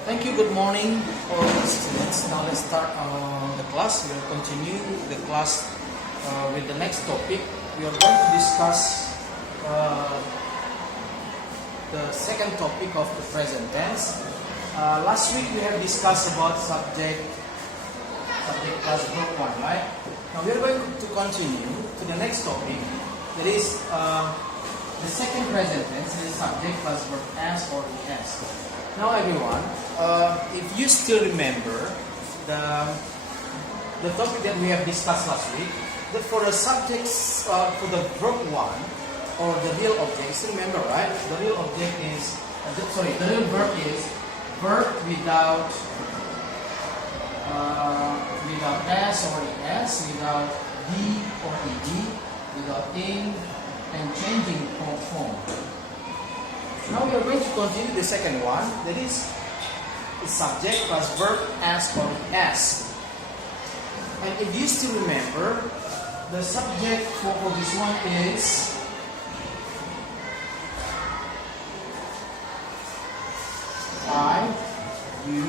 Thank you. Good morning, all students. Now let's start the class. We will continue the class with the next topic. We are going to discuss the second topic of the present tense. Last week we have discussed about subject plus verb one, right? Now we are going to continue to the next topic. That is the second present tense. That is subject plus verb as or es. Now everyone, if you still remember the topic that we have discussed last week, that for the subjects, for the verb one or the real object, still remember, right? The real object is, the real verb is verb without s or es, without d or ed, without in, and changing form. Now we are going to continue the second one, that is the subject plus verb as or es. And if you still remember, the subject for this one is I, you,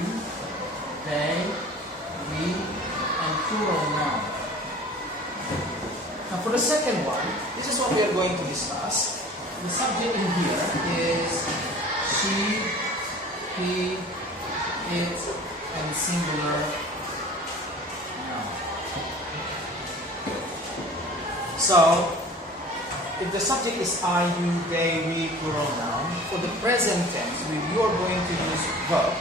they, we, and plural noun. Now for the second one, this is what we are going to discuss. The subject in here is she, he, it, and singular noun. So, if the subject is I, you, they, we, plural noun, for the present tense, you are going to use verb.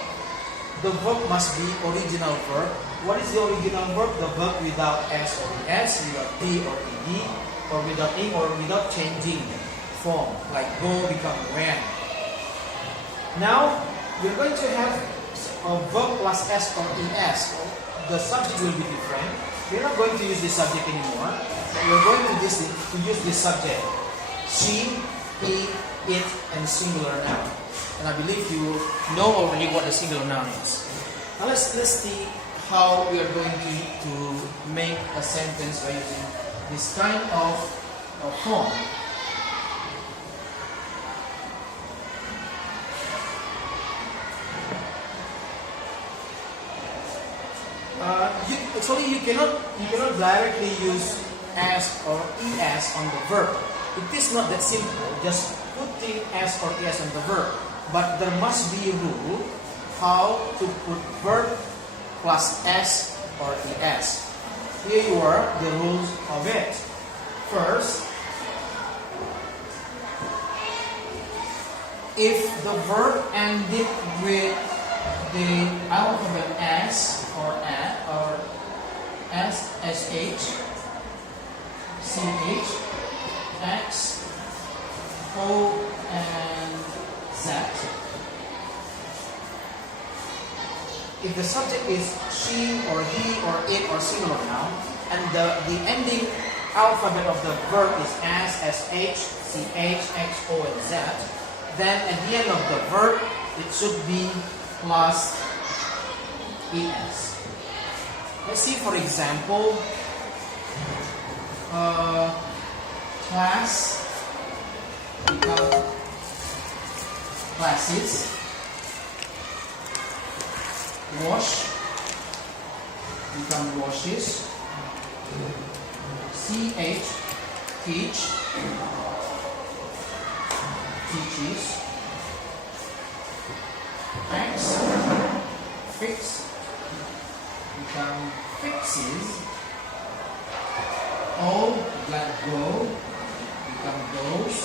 The verb must be original verb. What is the original verb? The verb without s or es, without d or ed, or without in, or without changing form, like go become when. Now, we're going to have a verb plus s or es. The subject will be different. We're not going to use this subject anymore. We're going to use this subject. She, he, it, and singular noun. And I believe you know already what the singular noun is. Now let's see how we are going to make a sentence by using this kind of form. Actually, you cannot directly use as or es on the verb. It is not that simple, just putting as or es on the verb. But there must be a rule how to put verb plus s or es. Here you are, the rules of it. First, if the verb ended with the alphabet s or s, sh, ch, x, o, and z. If the subject is she or he or it or singular noun, and the ending alphabet of the verb is s, sh, ch, x, o, and z, then at the end of the verb, it should be plus es. Let's see, for example, class become classes, wash become washes, ch, teach, teaches, x, fix become fixes, o, let go become goes,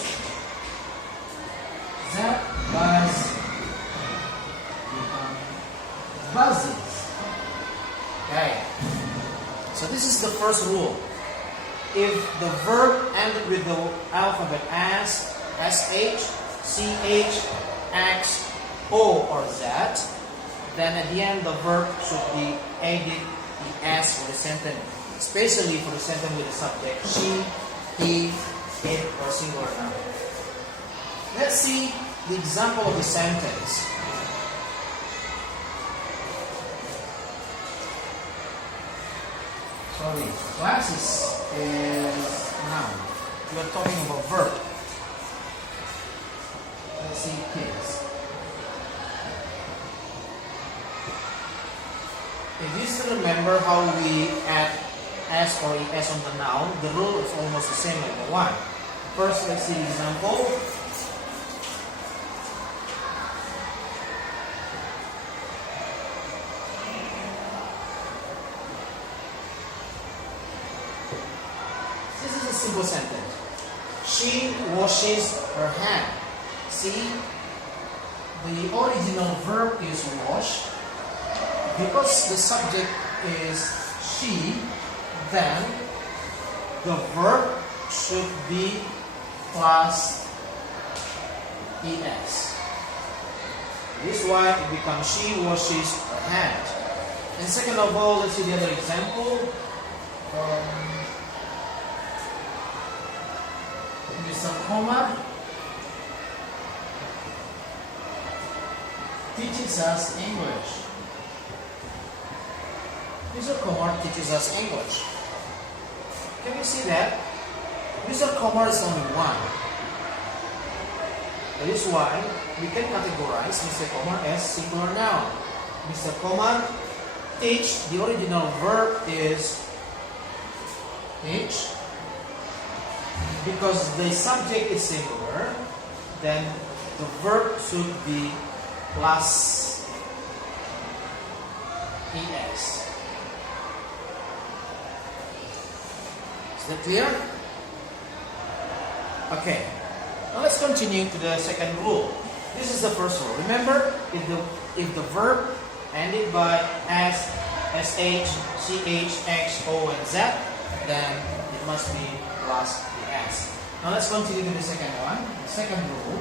z, buzz become buzzes. Okay, so this is the first rule. If the verb ended with the alphabet as, sh, ch, x, o, or z, then at the end the verb should be added the s for the sentence, especially for the sentence with the subject she, he, it, or singular noun. Let's see the example of the sentence. Sorry, classes is noun. We are talking about verb. Let's see kids. If you still remember how we add S or ES on the noun, the rule is almost the same like the one. First, let's see the example. This is a simple sentence. She washes her hand. See, the original verb is wash. Because the subject is she, then the verb should be plus es. This is why it becomes she washes her hand. And second of all, let's see the other example. Mr. Komar teaches us English. Mr. Komar teaches us English. Can you see that? Mr. Komar is only one. That is why we can categorize Mr. Komar as singular noun. Mr. Komar teach, the original verb is teach. Because the subject is singular, then the verb should be plus es. Is that clear? Okay. Now let's continue to the second rule. This is the first rule. Remember, if the verb ended by s, sh, ch, x, o, and z, then it must be plus the s. Now let's continue to the second one. The second rule.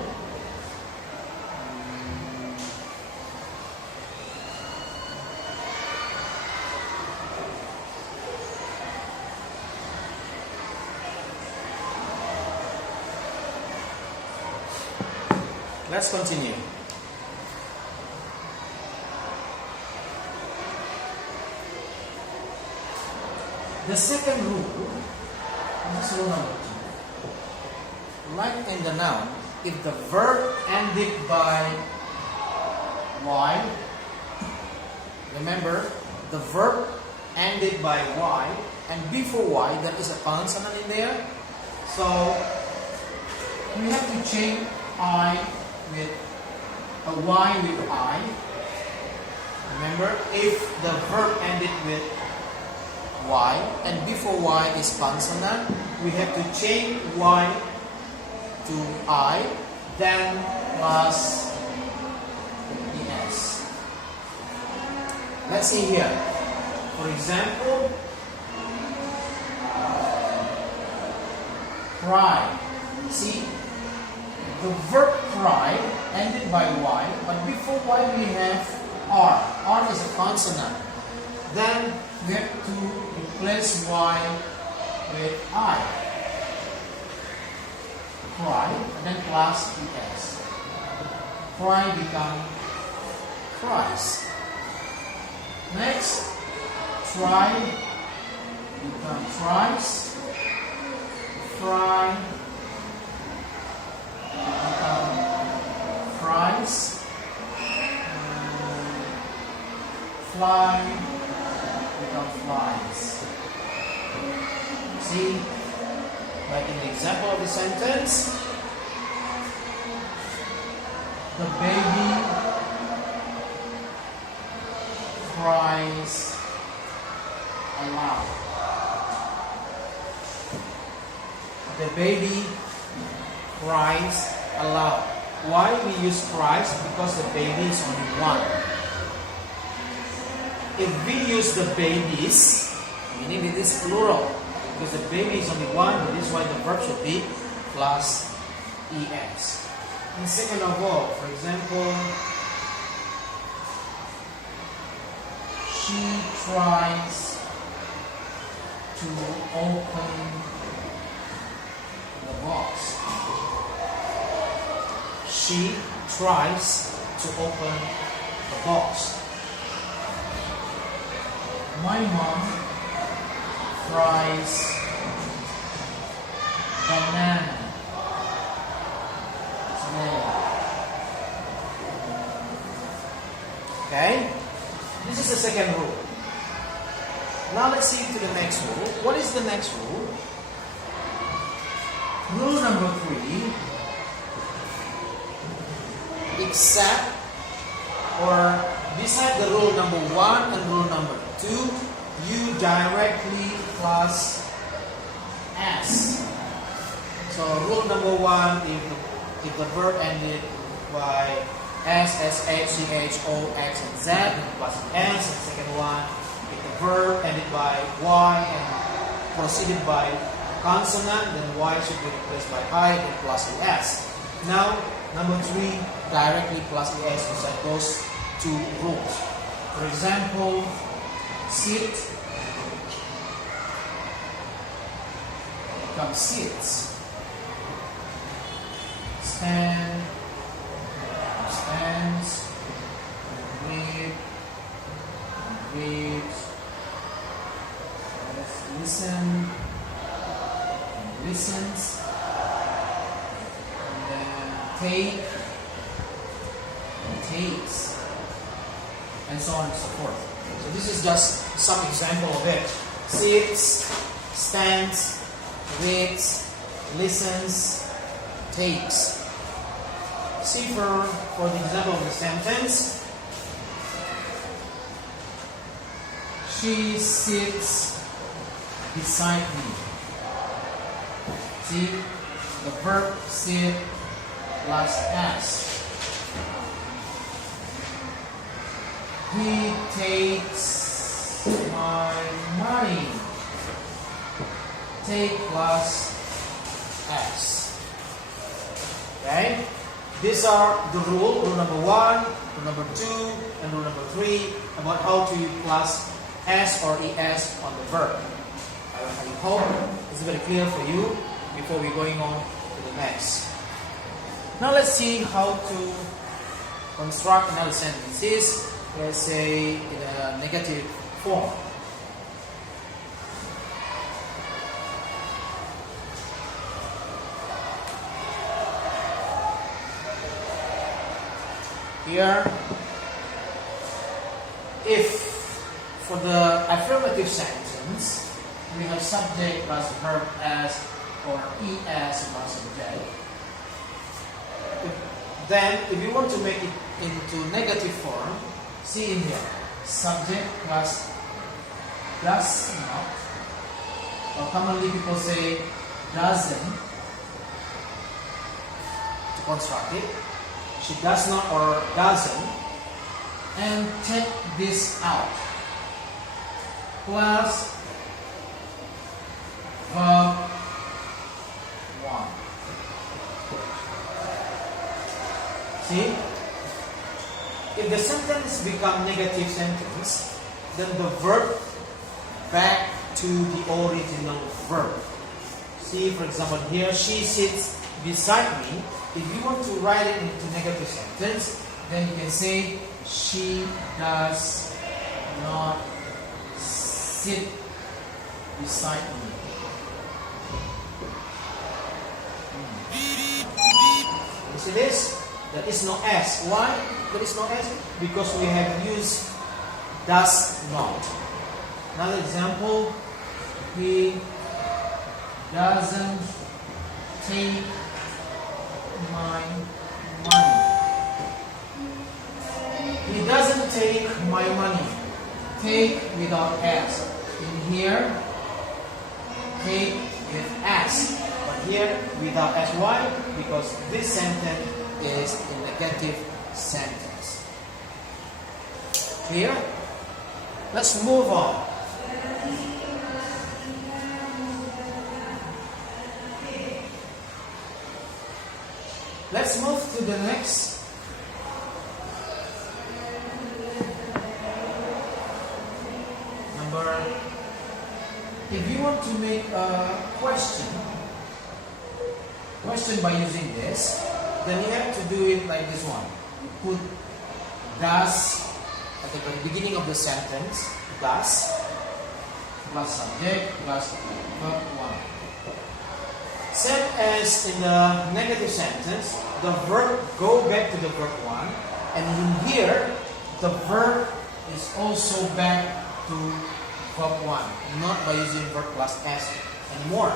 Let's continue. The second rule, this is rule number 2. Like in the noun, if the verb ended by y, remember the verb ended by y, and before y there is a consonant in there, so we have to change I with a y with I. Remember, if the verb ended with y and before y is consonant, we have to change y to I, then plus es. Let's see here. For example, cry. See? The verb cry ended by y, but before y we have r. R is a consonant. Then we have to replace y with I. Cry, and then plus es. Cry become cries. Next, try become tries. Fry become fries. Fly become flies. See, like in the example of the sentence, the baby cries aloud. The baby cries aloud. Why we use cries? Because the baby is only one. If we use the babies, meaning it is plural, because the baby is only one, that is why the verb should be plus es. And second of all, for example, she tries to open the box. She tries to open the box. My mom fries banana today. Okay? This is the second rule. Now let's see to the next rule. What is the next rule? Rule number 3. Except or beside the rule number 1 and rule number 2, you directly plus S. So rule number 1, if the verb ended by S, SH, CH, O, X, and Z, plus S. And second one, if the verb ended by Y and proceeded by consonant, then Y should be replaced by I and plus ES. Now, number 3, directly plus ES beside those two rules. For example, sit becomes sits. Stand, stands. Read, reads. Listen, listens. And then take, takes, and so on and so forth. So this is just some example of it. Sits, stands, reads, listens, takes. See for the example of the sentence. She sits beside me. See, the verb sit plus S. He takes my money. Take plus S. Okay? These are the rule number 1, rule number 2, and rule number 3 about how to plus S or ES on the verb. I hope it's very clear for you before we're going on to the next. Now let's see how to construct another sentences, let's say in a negative form. Here, if for the affirmative sentence, we have subject plus verb as or ES plus subject. Then, if you want to make it into negative form, see in here, subject plus does not, or commonly people say doesn't, to construct it. She does not or doesn't, and check this out. Plus verb 1. See? If the sentence becomes negative sentence, then the verb back to the original verb. See, for example, here she sits beside me. If you want to write it into negative sentence, then you can say she does not sit beside me. You see this? There is no S. Why? There is no S? Because we have used does not. Another example, he doesn't take my money. He doesn't take my money. Take without S. In here, take with S. But here, without S. Why? Because this sentence is a negative sentence. Clear? Let's move on. Let's move to the next. Number, if you want to make a question by using this, then you have to do it like this one. You put does at the very beginning of the sentence, does, plus subject, plus verb 1. Same as in the negative sentence, the verb go back to the verb 1, and in here, the verb is also back to verb 1, not by using verb plus S anymore.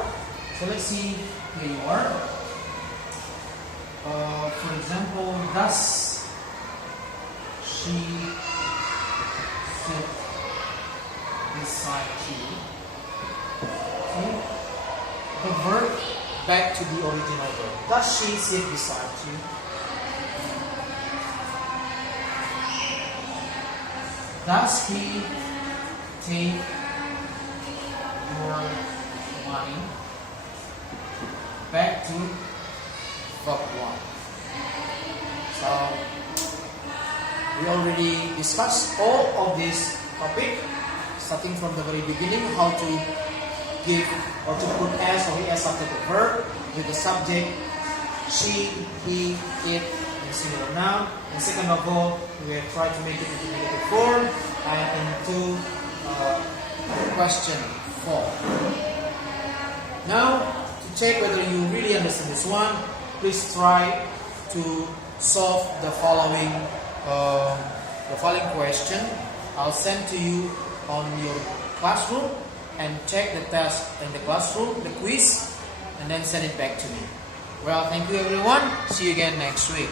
So let's see, here you are. For example, does she sit beside you? Okay. The verb back to the original verb. Does she sit beside you? Does he take your money? Back to verb 1. So we already discussed all of this topic, starting from the very beginning, how to give or to put S or ES after the verb with the subject she, he, it in singular noun. And second of all, we have tried to make it into negative form and into question form. Now, to check whether you really understand this one, please try to solve the following question. I'll send to you on your classroom, and check the test in the classroom, the quiz, and then send it back to me. Well, thank you everyone. See you again next week.